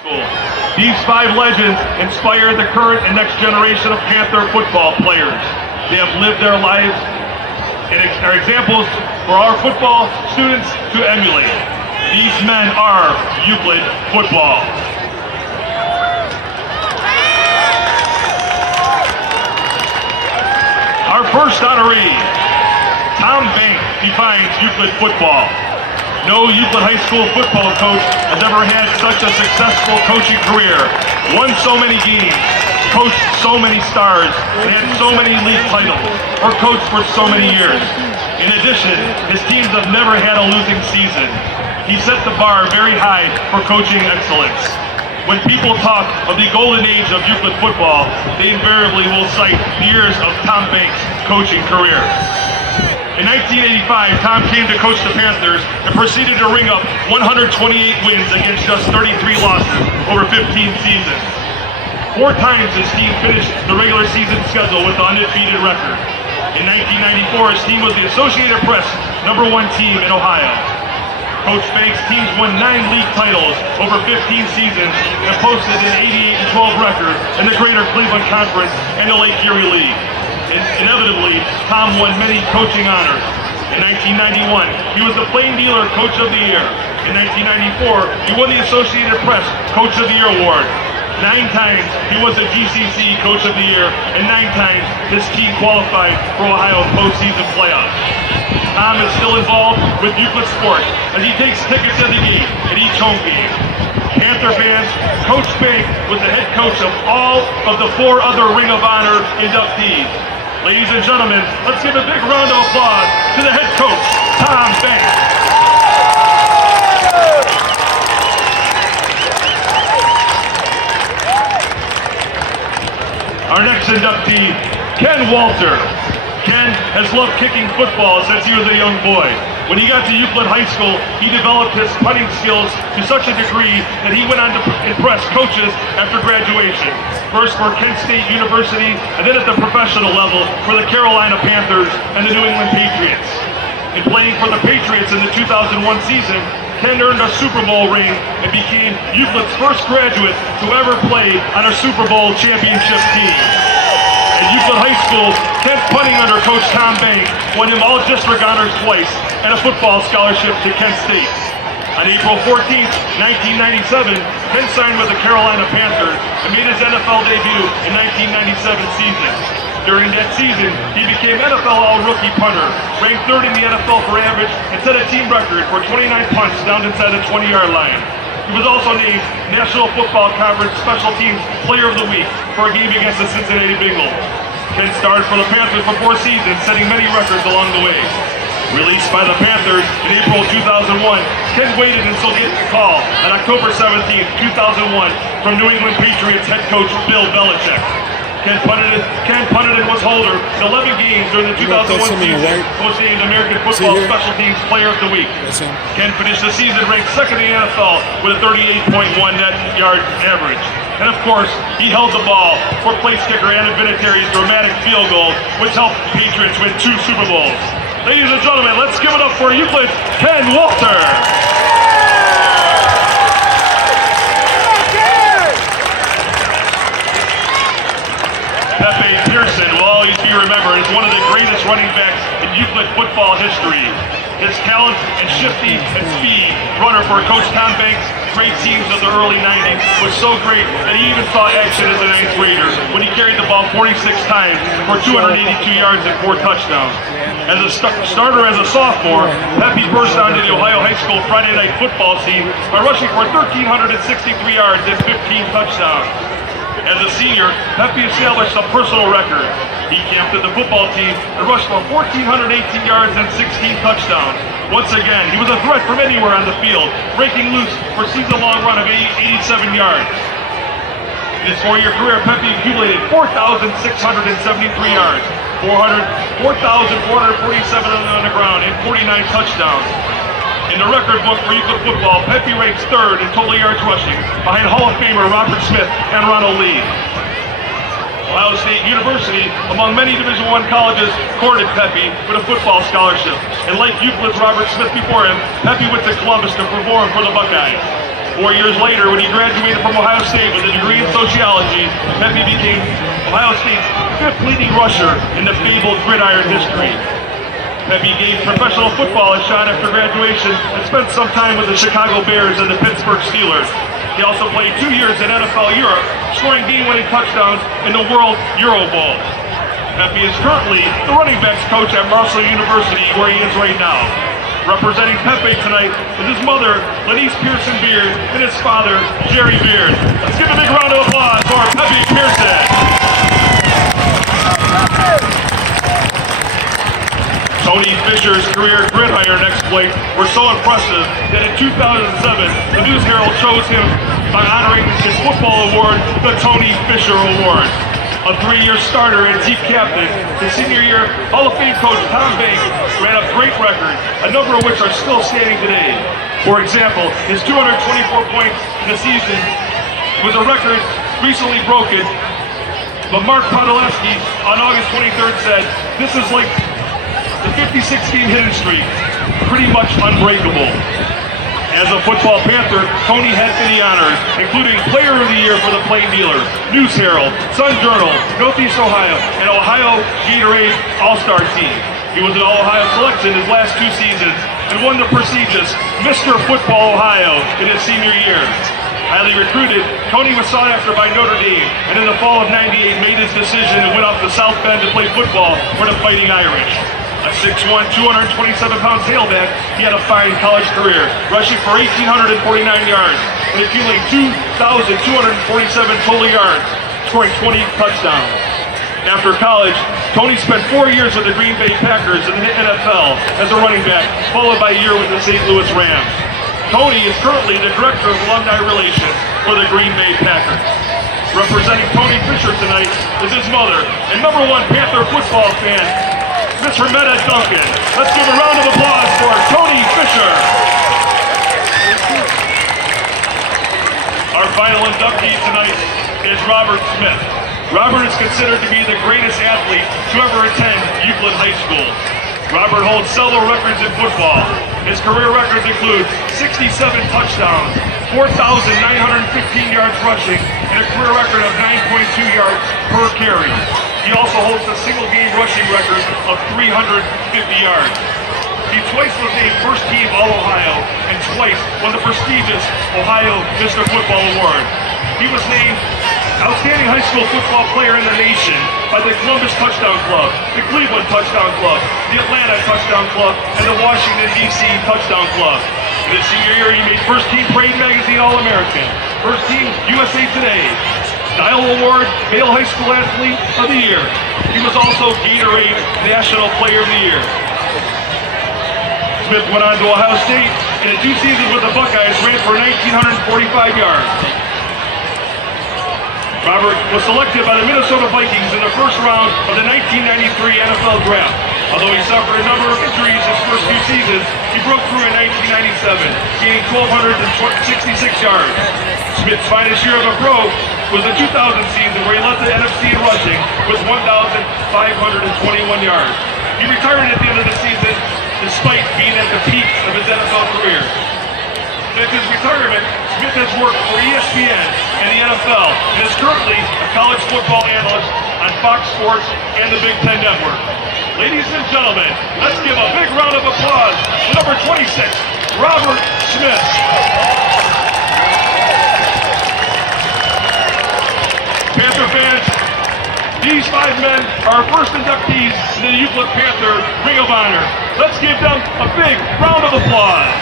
These 5 legends inspire the current and next generation of Panther football players. They have lived their lives and are examples for our football students to emulate. These men are Euclid football. Our first honoree, Tom Bank, defines Euclid football. No Euclid High School football coach has ever had such a successful coaching career, won so many games, coached so many stars, and had so many league titles, or coached for so many years. In addition, his teams have never had a losing season. He set the bar very high for coaching excellence. When people talk of the golden age of Euclid football, they invariably will cite the years of Tom Banks' coaching career. In 1985, Tom came to coach the Panthers and proceeded to ring up 128 wins against just 33 losses over 15 seasons. 4 times his team finished the regular season schedule with an undefeated record. In 1994, his team was the Associated Press #1 team in Ohio. Coach Banks' teams won 9 league titles over 15 seasons and posted an 88-12 record in the Greater Cleveland Conference and the Lake Erie League. Inevitably, Tom won many coaching honors. In 1991, he was the Plain Dealer Coach of the Year. In 1994, he won the Associated Press Coach of the Year award. 9 times he was the GCC Coach of the Year, and 9 times his team qualified for Ohio postseason playoffs. Tom is still involved with Euclid sports as he takes tickets at the gate at each home game. Panther fans, Coach Bank was the head coach of all of the 4 other Ring of Honor inductees. Ladies and gentlemen, let's give a big round of applause to the head coach, Tom Banks. Our next inductee, Ken Walter. Ken has loved kicking football since he was a young boy. When he got to Euclid High School, he developed his punting skills to such a degree that he went on to impress coaches after graduation. First for Kent State University, and then at the professional level for the Carolina Panthers and the New England Patriots. In playing for the Patriots in the 2001 season, Ken earned a Super Bowl ring and became Euclid's first graduate to ever play on a Super Bowl championship team. At Euclid High School, Ken punting under Coach Tom Banks won him all district honors twice and a football scholarship to Kent State. On April 14th, 1997, Ken signed with the Carolina Panthers and made his NFL debut in 1997 season. During that season, he became NFL All-Rookie punter, ranked 3rd in the NFL for average, and set a team record for 29 punts down inside the 20-yard line. He was also named National Football Conference Special Teams Player of the Week for a game against the Cincinnati Bengals. Ken starred for the Panthers for 4 seasons, setting many records along the way. Released by the Panthers in April 2001, Ken waited until getting a call on October 17, 2001 from New England Patriots head coach Bill Belichick. Ken punted and was holder in 11 games during the 2001 season and was named American Football Special Teams Player of the Week. Ken finished the season ranked 2nd in the NFL with a 38.1 net yard average. And of course, he held the ball for place kicker Anna Vinatieri's dramatic field goal, which helped the Patriots win 2 Super Bowls. Ladies and gentlemen, let's give it up for Euclid's Ken Walter. Pepe Pearson will always be remembered as one of the greatest running backs in Euclid football history. His talent and shifty and speed runner for Coach Tom Banks' great teams of the early 90s was so great that he even saw action as a 9th grader when he carried the ball 46 times for 282 yards and 4 touchdowns. As a starter as a sophomore, Pepe burst onto the Ohio High School Friday night football scene by rushing for 1,363 yards and 15 touchdowns. As a senior, Pepe established a personal record. He captained the football team and rushed for 1,418 yards and 16 touchdowns. Once again, he was a threat from anywhere on the field, breaking loose for a season-long run of 87 yards. In his 4-year career, Pepe accumulated 4,673 yards, 4,447 on the ground, and 49 touchdowns. In the record book for Euclid football, Pepe ranks 3rd in total yards rushing, behind Hall of Famer Robert Smith and Ronald Lee. Ohio State University, among many Division I colleges, courted Pepe with a football scholarship. And like Euclid's Robert Smith before him, Pepe went to Columbus to perform for the Buckeyes. 4 years later, when he graduated from Ohio State with a degree in sociology, Pepe became Ohio State's 5th leading rusher in the fabled gridiron history. Pepe gave professional football a shot after graduation and spent some time with the Chicago Bears and the Pittsburgh Steelers. He also played 2 years in NFL Europe, scoring game-winning touchdowns in the World Euro Bowl. Pepe is currently the running backs coach at Marshall University, where he is right now. Representing Pepe tonight is his mother, Pepe Pearson Beard, and his father, Jerry Beard. Let's give a big round of applause for Pepe Pearson. Tony Fisher's career gridiron exploits were so impressive that in 2007, the News-Herald chose him by honoring his football award, the Tony Fisher Award. A 3-year starter and team captain, his senior year Hall of Fame coach Tom Banks ran up great records, a number of which are still standing today. For example, his 224 points in the season was a record recently broken, but Mark Podolski on August 23rd said, "This is like the 56-game hitting streak, pretty much unbreakable." As a football Panther, Tony had many honors, including Player of the Year for the Plain Dealer, News-Herald, Sun-Journal, Northeast Ohio, and Ohio Gatorade All-Star Team. He was an All-Ohio selection his last 2 seasons and won the prestigious Mr. Football Ohio in his senior year. Highly recruited, Tony was sought after by Notre Dame, and in the fall of '98 made his decision and went off to South Bend to play football for the Fighting Irish. A 6'1", 227-pound tailback, he had a fine college career, rushing for 1,849 yards and accumulating 2,247 total yards, scoring 20 touchdowns. After college, Tony spent 4 years with the Green Bay Packers in the NFL as a running back, followed by a year with the St. Louis Rams. Tony is currently the Director of Alumni Relations for the Green Bay Packers. Representing Tony Fisher tonight is his mother and #1 Panther football fan, Miss Hermetta Duncan. Let's give a round of applause for Tony Fisher. Our final inductee tonight is Robert Smith. Robert is considered to be the greatest athlete to ever attend Euclid High School. Robert holds several records in football. His career records include 67 touchdowns, 4,915 yards rushing, and a career record of 9.2 yards per carry. He also holds a single-game rushing record of 350 yards. He twice was named First Team All-Ohio and twice won the prestigious Ohio Mr. Football Award. He was named Outstanding High School Football Player in the Nation by the Columbus Touchdown Club, the Cleveland Touchdown Club, the Atlanta Touchdown Club, and the Washington, D.C. Touchdown Club. In his senior year, he made First Team Parade Magazine All-American, First Team USA Today, Style Award Male High School Athlete of the Year. He was also Gatorade National Player of the Year. Smith went on to Ohio State and in 2 seasons with the Buckeyes ran for 1,945 yards. Robert was selected by the Minnesota Vikings in the first round of the 1993 NFL Draft. Although he suffered a number of injuries his first 2 seasons, he broke through in 1997, gaining 1,266 yards. Smith's finest year of a pro was the 2000 season, where he led the NFC in rushing with 1,521 yards. He retired at the end of the season despite being at the peak of his NFL career. Since his retirement, Smith has worked for ESPN and the NFL and is currently a college football analyst on Fox Sports and the Big Ten Network. Ladies and gentlemen, let's give a big round of applause to number 26, Robert Smith. Panther fans, these 5 men are our first inductees in the Euclid Panther Ring of Honor. Let's give them a big round of applause.